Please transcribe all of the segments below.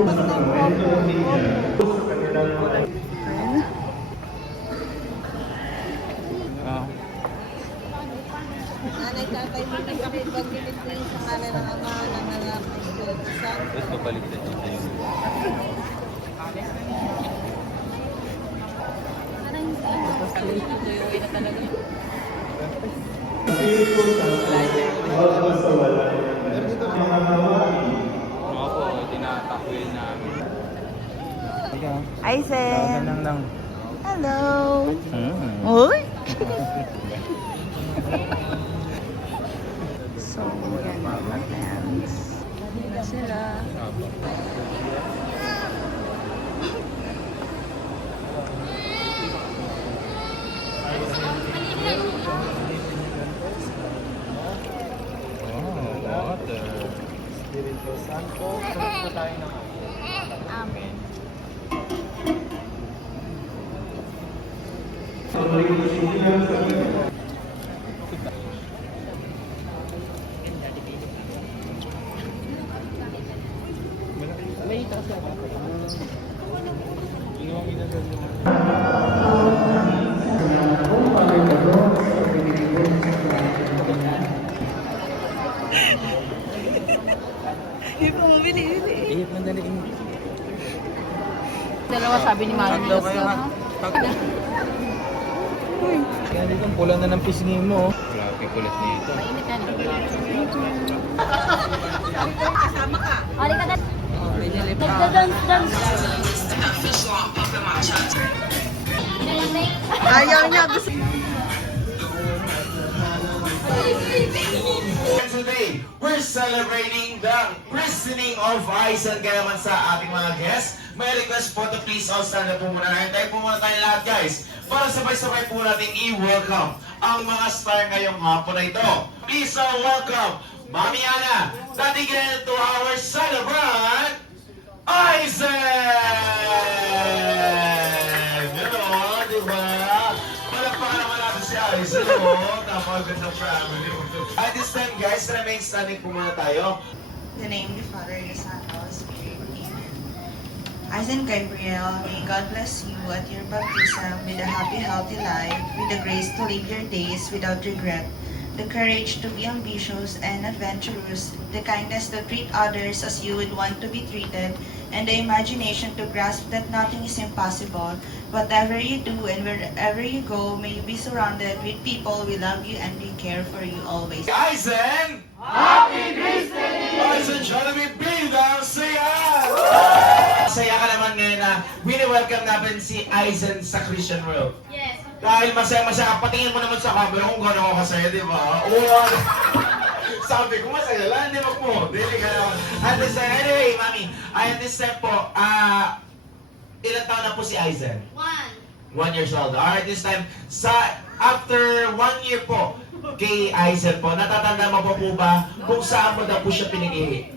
Nanay, tatay mo nagkakipag-limit na yung sa kanila ng ama ng anak. Tapos babalik na dito yun. Mga po, tinatakwil namin. Aizen! Lang. Hello! Uy! So, yan mga fans. Dali na sila. Water. Espiritu Santo. Sarap po tayo ng Amen. Hindi pa mabili yun eh. Ihip ng dali. Dalawa sabi ni Mami. Tatlo kayo ha. Tatlo. Kaya dito ang pula na ng pisngi mo. Grabe kulit nito. Mainit na kasama ka. Oli ka na. Nagda-dance. Ayaw niya. Gusto. Today, we're celebrating the christening of Aizen. Kaya naman sa ating mga guests, may request po to please all stand up po muna. Hintay po muna tayo lahat guys para sabay-sabay po natin i-welcome ang mga star ngayong hapon na ito. Please all welcome Mami Ana, Daddy Glenn to our celebrant, Aizen! Yun o, diba? Palakpakan naman natin si Aizen o. Napagandang family. At this time guys, remain standing po muna tayo. In the name of the Father, and the Son, and the Holy Spirit. Amen. Aizen Gabriel, may God bless you at your baptism with a happy, healthy life, with the grace to live your days without regret, the courage to be ambitious and adventurous, the kindness to treat others as you would want to be treated, and the imagination to grasp that nothing is impossible. Whatever you do and wherever you go, may you be surrounded with people who love you and will care for you always. Aizen! Happy Christmas! Aizen Jollibee, Bidang Saya! Masaya ka naman ngayon na wini-welcome natin si Aizen sa Christian World. Yes. Dahil masaya-masaya, patingin mo naman sa camera kung gano'n ako kasaya, di ba? Oo! Sabi ko, masaya lang, di ba po? Dili ka naman. At this time, anyway, Mami, at this time po, ilan taon na po si Aizen? 1 years old. Alright, this time, after 1 year po, kay Aizen po, natatanda mo po ba kung saan mo daw po siya pinag-ihi?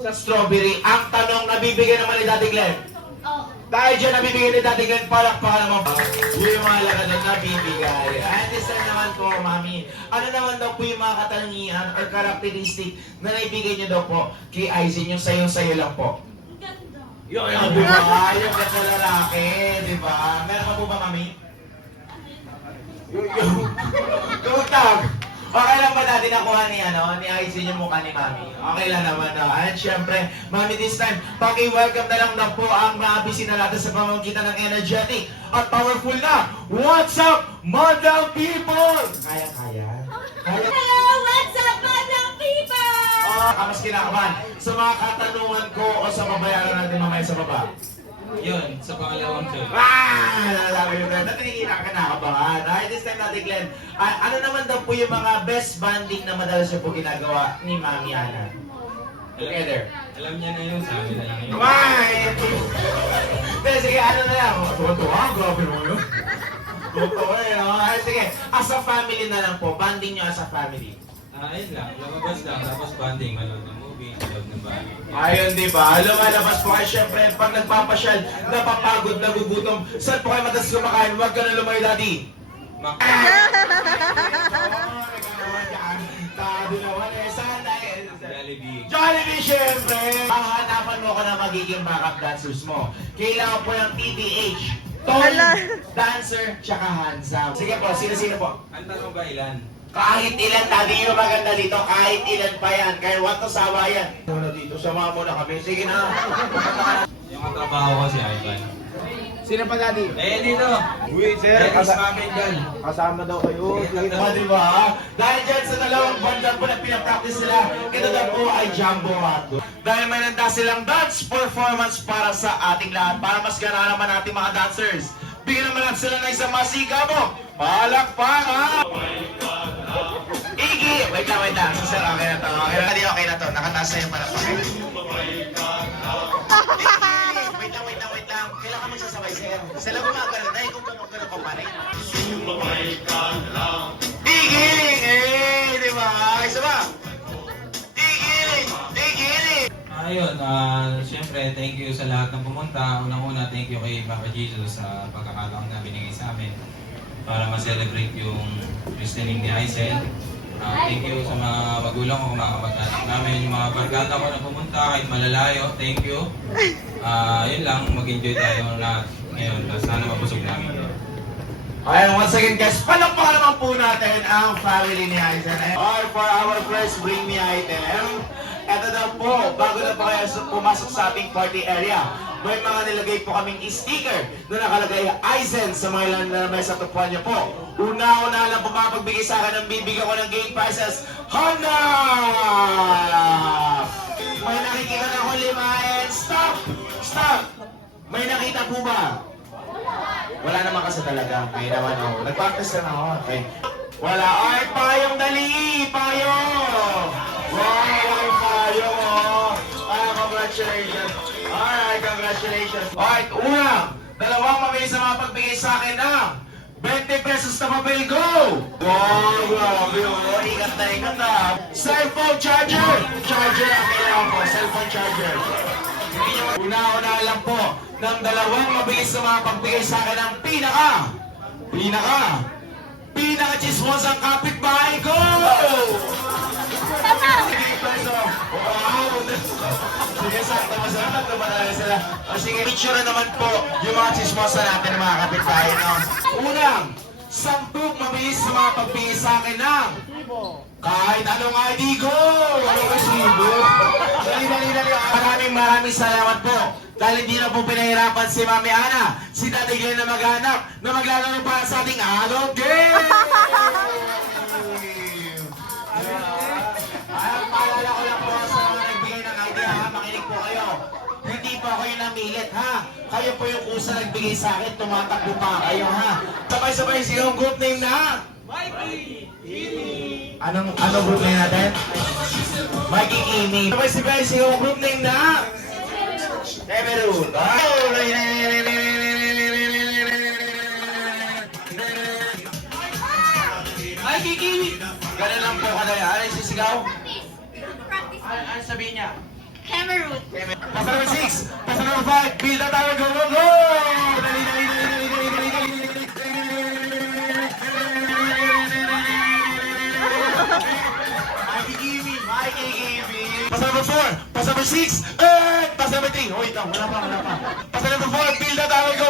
Sa strawberry. Ang tanong, nabibigyan naman ni Daddy Glenn. Dahil dyan nabibigyan ni Daddy Glenn, palakpakan naman po. Yung mga laka doon nabibigay. And this time naman po, Mami, ano naman daw po yung mga katanungan or characteristic na naibigay niyo daw po kay Aizen, yung sayo-sayo lang po? Yung di ba? Yung ganda lalaki, di ba? Meron ka po ba, Mami? Yung tag. Okay lang ba natin nakuha ni Aizen yung mukha ni Mami? Okay lang naman, no? And syempre, Mami, this time, paki-welcome na lang na po ang mga bisita natin sa pamamagitan ng energetic at powerful na What's Up, Madam People! Kaya-kaya? Hello, what's up, Madam People? Mas kinakabahan. Sa mga katanungan ko o sa babayaran natin mamaya sa baba. Yun, sa pangalawang show. Nalalaman yun. Natingin ka kinakabahan. This time natin, Glenn, ano naman daw po yung mga best banding na madalas niyo po ginagawa ni Mami Ana? Together. Alam niya na yun, sabi na lang yun. Sige, ano na lang. Tuwa, grabe mo yun. Totoo no? Sige, as a family na lang po. Banding nyo as a family. Ayun lang, lumabas lang, tapos banding, manood ng movie, manood ng bagay. Ayun, di ba? Lumalabas po kayo. Siyempre, pag nagpapasyal, napapagod, nagugutom, saan po kayo madalas kumakain? Huwag ka na lumayo, Daddy. Tado naman eh. Saan na eh? Jollibee. Jollibee! syempre, hahanapan mo ko na magiging backup dancers mo. Kailangan po ng TTH, tall, Hala. dancer, tsaka handsome. Sige po, sino-sino po? Ang tanong ba ilan? Kahit ilan, dati yung maganda dito, kahit ilan pa yan, kahit what to sawa yan. Muna dito, sama muna kami. Sige na. Yung katrabaho ko si Ivan. Sino pa dati? Eh, dito! Uy, sir, Dennis Mamin dyan. kasama daw kayo. Sige naman, di ba? Dahil dyan sa dalawang banda po na pinapractice sila, ito daw po ay Jumbo Hot. Dahil may nanda silang dance performance para sa ating lahat, para mas ganahan naman natin mga dancers. Bigyan naman natin sila ng isang masiga mo. Palakpakan! Iggy! Wait lang. So, sir, okay na to. Okay na to. Nakataas na yung palakpakan. Wait lang. Kailangan magsasabay, sir. Sila gumagano na, kung gano'n ko pa rin. Iggy! Di ba? Isa ba? Iggy! Ayun, siyempre, thank you sa lahat ng pumunta. Unang-una, thank you kay Papa Jesus sa pagkakataon na binigay sa amin para ma-celebrate yung christening ni Aizen. Thank you sa mga magulang ko, mga kamag-anak namin, yung mga barkada ko na pumunta kahit malalayo. Thank you. Yun lang, mag-enjoy tayo lahat ngayon. Sana mabusog namin yun. Ayan, once again guys, palakpakan naman po natin ang family ni Aizen. Or for our first Bring Me item, eto daw po, bago na po kayo pumasok sa ating party area, may mga nilagay po kaming sticker na nakalagay Aizen sa mga ilan na may sa tupuan niyo po. Una-una lang po mapagbigay sa akin ng bibigyan ko ng game prizes, Honda! May nakikita na ako lima and stop! May nakita po ba? Wala naman kasi talaga. Kaya naman ako. Nag-practice na ako. Okay. Wala. Ay, payong dali! Payong! Wow, ay payong oh! Ay, congratulations! Alright, congratulations! Alright, una! Dalawang mabilis na mapagbigay sa akin ng 20 pesos na papel, go! Wow, grabe oh! Ingat na! Cellphone charger! Charger ang kailangan po. Cellphone charger. Una-una lang po ng dalawang mabilis na makapagbigay sa akin ng pinaka-chismosang kapitbahay ko! Wow! Sige, sakto masarap na ba sila? O sige, picture na naman po yung mga chismosa natin ng mga kapitbahay, no? Unang, 10 mabilis na makapagbigay sa akin ng kahit anong ID ko! Anong resibo? Dali. Maraming salamat po. Dahil hindi na po pinahirapan si Mami Ana, si Tatay Glenn na maghanap na maglalaro para sa ating Halo Game! Paalala ko lang po sa mga nagbigay ng ID ha, makinig po kayo. Hindi po ako yung namilit ha. Kayo po yung kusa nagbigay sa akin, tumatakbo pa kayo ha. Sabay-sabay siya yung group name na Anong group name natin? Mikey Kimi. Sabay-sabay siya yung group name na Emerald. Mikey Kimi. Ganun lang po kadali. Ano yung sisigaw? Ano sabihin niya? Cameroon. Pasa number 6, pasa number 5, build the tower, go! Dali. Mikey Kimi. Pasa number 4, pasa number 6, pasa number 3. Wait lang, wala pa. Pasa number 4, build the tower, go!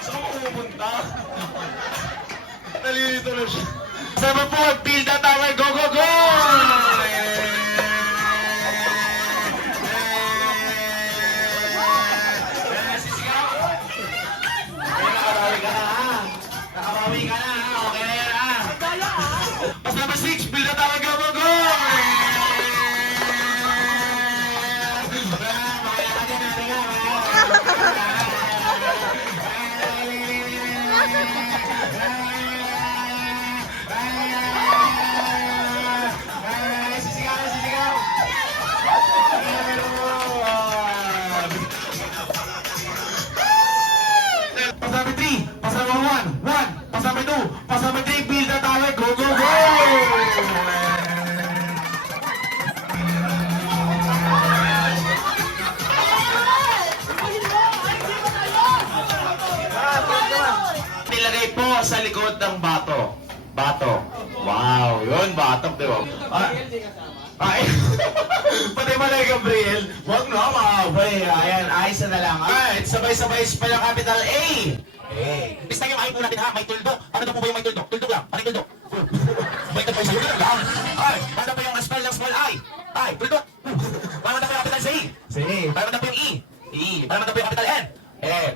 Saan ko pupunta? Nalilito na siya. Pasa number 4, build the tower, go! Nakabawi ka na ha. Okay na yan ha. Pas number 6, build the tower, go! Sisigaw! Pas number 3, pas number 1, pas number 2, pas number 3, build the tower, go! sa likod ng bato? Bato. Wow, yun, batok, di ba? Ay, pati pala yung Gabriel. Huwag no, makakabay. Ayan, ayos na lang. Alright, sabay-sabay spell ang capital A. Basta yung ay po natin ha, may tuldo. Ano na po ba yung may tuldo? Tuldo lang. Ano yung tuldo? May tuldo sa'yo na lang. Ay, paano ba yung spell ng small I? Ay, tuldo. Paano na po yung capital C? C. Paano na po yung E? E. Paano na po yung capital N?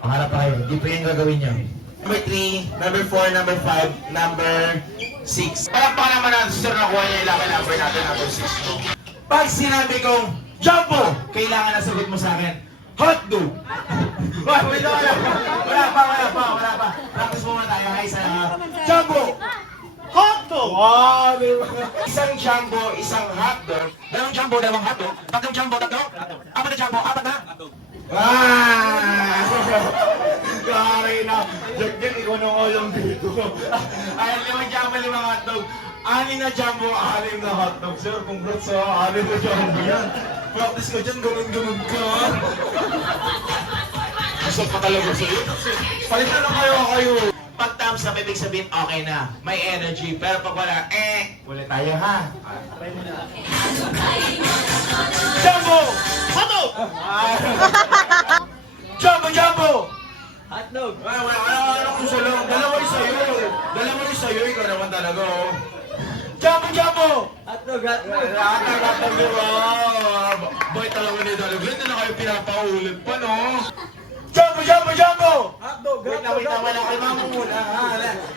Pangarap tayo. Hindi po yung gagawin niya. Number 3, number 4, number 5, number 6. Palakpakan naman natin, sir, nakuha niya yung lucky number natin, number 6. Pag sinabi kong, Jumbo! Kailangan na sagot mo sa akin, hotdog! Wala pa. Practice muna tayo, hi, sa Jumbo! Hotdog! Wow, diba? Isang jumbo, isang hotdog. Dalawang jumbo, dalawang hotdog. Tatlong jumbo, tatlong. Apat na jumbo, apat na. Kari na. Jagjan, ikaw nung ulang dito. Ay, 5 jumbo, 5 hotdog. 6 na jumbo, 6 na hotdog. Sir, congrats sa 6 na jumbo yan. Practice ko dyan, ganun ka. Gusto pa talaga sa'yo. Palitan na kayo. Pag thumbs up, ibig sabihin, okay na. May energy. Pero pag wala, ulit tayo ha. Try mo na. Jumbo! Hotdog! Jumbo! Hotdog! Wala kung sa'yo. Dalawa yung sa'yo. Ikaw naman talaga, oh. Jumbo! Hotdog, di ba? Boy, talaga ni Dalaga. Hindi na kayo pinapaulit pa, no? Jumbo! Hotdog! Wait na, wala kayo mamumuna.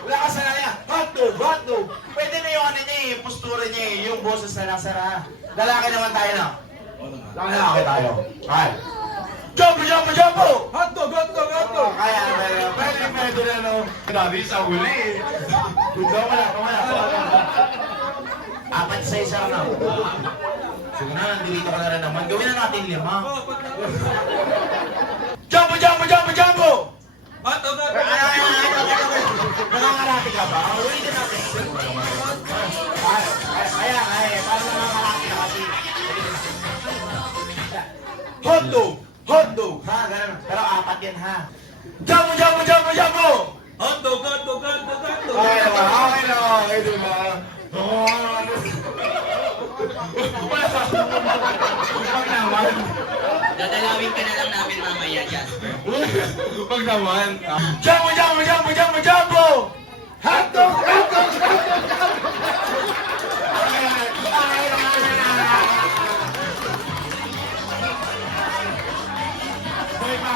Wala ka sanaya. Hotdog! Pwede na yung ano niya eh, postura niya eh, yung boses na nasara. Lalaki naman tayo na. Lalaki tayo. Ay. Jumbo! Hotdog! Kaya, pwede na no. Dati sa huli eh. Wala. Apat sa isa na. Sige na, nandito ka na rin naman. Gawin na natin 5. Jumbo! Hotdog! Nangangarati ka ba? Ulitin natin. Ayan, parang nangangarati ka kasi. Hotdog! Ha, ganun. Pero 4 yan ha. Jumbo! Hotdog! Okay na, diba? Huwag naman. Dadalawin ka na lang namin mamaya, Jasper. Huwag naman. Jumbo! Hotdog!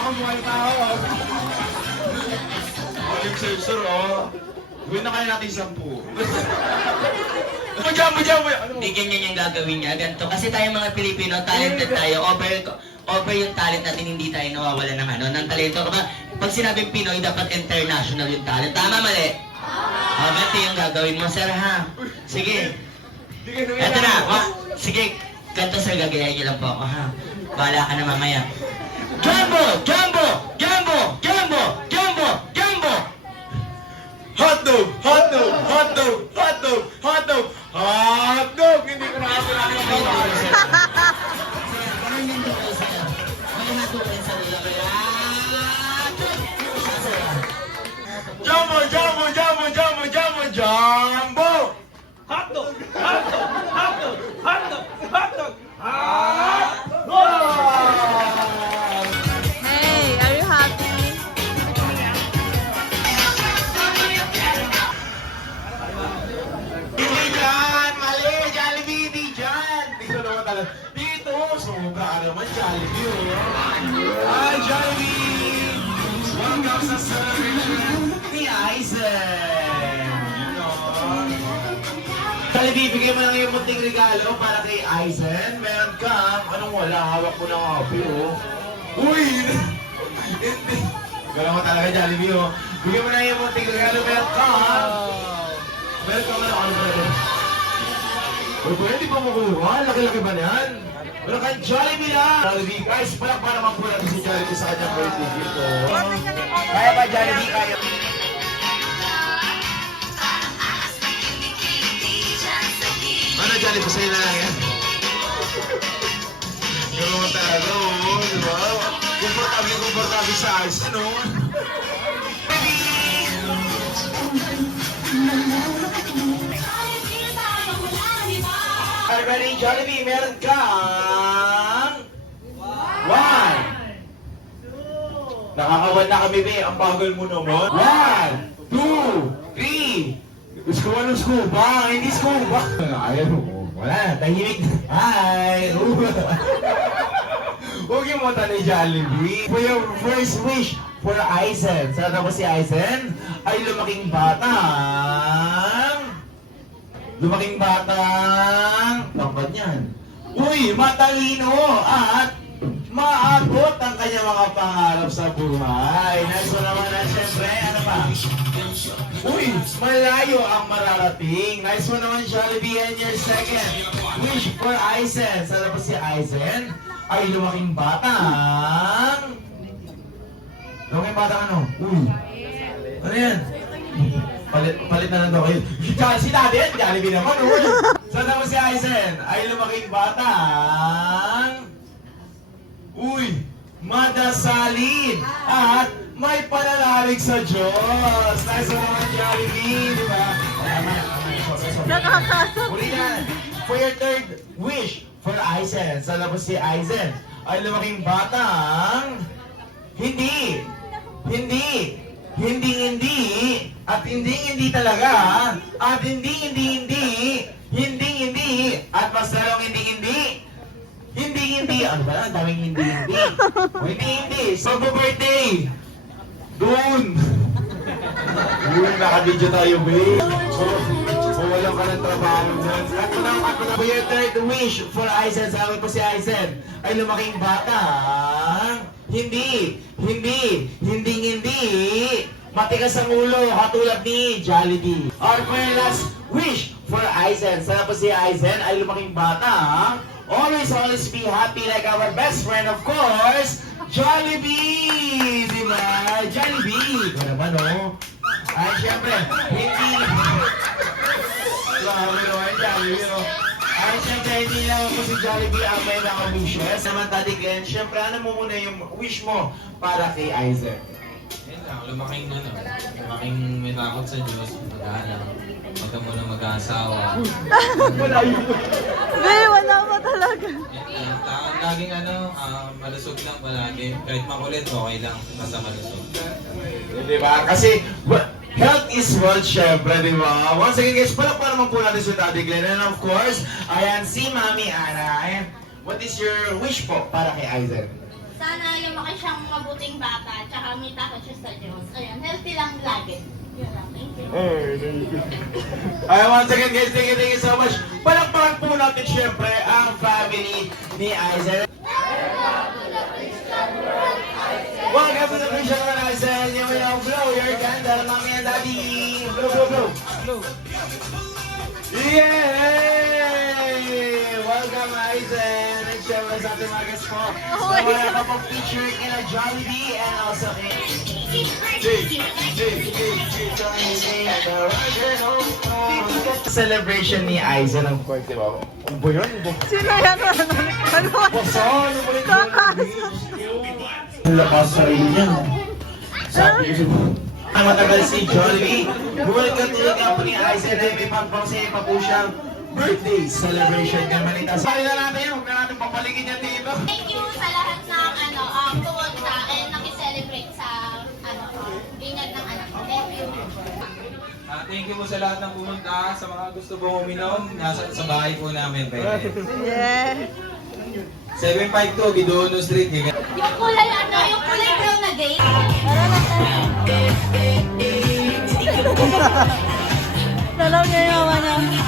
Buhay pa ako. Ulit sir, oh. Gawin na kaya natin 10. Jumbo! Hindi ganyan yung gagawin niya. Ganito. Kasi tayo mga Pilipino, talented tayo. Over yung talent natin, hindi tayo nawawala ng talento. Pag sinabing Pinoy, dapat international yung talent. Tama, mali? Ganito yung gagawin mo, sir, ha? Sige. Eto na. Sige. Ganito, sir, gagayahin niyo lang po ako, ha? Bahala ka na mamaya. Jumbo! Hotdog! Hindi ko nakasalanan yung Jumbo! Hotdog! Hey, are you happy? Hindi dyan! Mali! Jollibee! Hindi dyan! Dito naman talaga. Dito! Sobra naman Jollibee, oh! Hi, Jollibee! Welcome sa celebration ni Aizen! Jollibee, bigay mo lang yung munting regalo para kay Aizen. Meron kang, anong wala? Hawak mo ng happy, oh. Uy! Hindi! Gala mo talaga, Jollibee, oh. Bigay mo na yung munting regalo. Meron kang, ano ba ito? Uy, pwede pa makuha? Laki-laki ba yan? Meron kang Jollibee na! Jollibee, guys, palakpa naman po natin si Jollibee sa kanyang birthday gift, oh. Kaya ba, Jollibee? Kaya? Ano, Jollibee, sa'yo na lang yan? Gano'n mo talaga, oh, di ba? Komportable sa ayos, ano? Baby! Are you ready, Jollibee? Meron kang... 1. Nakakawan na kami, be. Ang bagal mo naman. 1, 2, 3. Scuba, scuba. Hindi scuba. Ayaw mo. Wala. Tahimik. Hi. Huwag yung mata ni Jollibee. For your first wish for Aizen. Sana ba si Aizen ay lumaking batang tangkad niyan. Uy, matalino at maabot ang kanyang mga pangarap sa buhay. Nice one naman na siyempre. Ano pa? Uy, malayo ang mararating. Nice one naman, Jollibee. And your second wish for Aizen. Sana ba si Aizen ay lumaking batang... Lumaking batang ano? Uy. Ano yan? Palit na lang daw kayo. Si Daddy at Jollibee naman. Uy. Sana ba si Aizen ay lumaking batang... Uy, madasalin at may pananalig sa Diyos. Nice one naman, Jollibee, di ba? Ulitin. For your third wish for Aizen, sana ba si Aizen ay lumaking batang hindi, at hindi talaga, at hindi, at mas lalong hindi. Ano ba? Ang daming hindi. Hindi. So, birthday. Doon, naka-video tayo, babe. So, walang ka ng trabaho dyan. Ako na. For your third wish for Aizen, sabi po si Aizen, ay lumaking batang hindi. Matigas ang ulo, katulad ni Jollibee. Or for your last wish for Aizen, sana po si Aizen ay lumaking batang always be happy like our best friend, of course, Jollibee! Di ba? Jollibee! Ito naman, no? Ay, syempre, hindi... Grabe naman, Jollibee, no? Ay, syempre, hindi naman po si Jollibee ang may mga wishes. Naman, Daddy Glenn, syempre, ano mo muna yung wish mo para kay Aizen? Yan lang, lumaking may takot sa Diyos, mag-anak, huwag ka muna mag-aasawa. Wala yun. Wala pa talaga. Yan lang, laging malusog lang palagi. Kahit makulit, okay lang, basta malusog. Di ba? Kasi, health is wealth, syempre, di ba? Once again, guys, palakpan naman po natin si Daddy Glenn. And of course, ayan, si Mami Ana. Ayan, what is your wish po para kay Aizen? Sana lumaki siyang mabuting bata, tsaka may takot siya sa Diyos. Ayan, healthy lang lagi. Yun lang, thank you. Ay, once again, guys, thank you so much. Palakpakan po natin, syempre, ang family ni Aizen. Welcome to the Christian one, Aizen. You will blow your candle, Mommy and Daddy. Blow. Yay! Welcome, Aizen. And syempre sa ating mga guests po. So, wala ka pong featuring in a Jollibee and also in... Celebration ni Aizen ang court, di ba? Ano ba yun? Sino yan? Ano? Basta, ano ba yun? Ang lakas sa rin niya. Sabi ko ang matagal si Jollibee. Bumalik ka tulad nga po ni Aizen ay may pagpangsayin pa po siyang birthday celebration niya manita. Sorry na natin yun, huwag na natin papaligin yan dito. Thank you sa lahat ng pumunta and nakiselebrate sa ingat ng anak ko. Thank you. Thank you po sa lahat ng pumunta, sa mga gusto pong uminom, sa bahay po namin. Pwede. Yeah. 752 Gidono Street. Yung kulay brown na gate. Nalaw niya yung mama niya.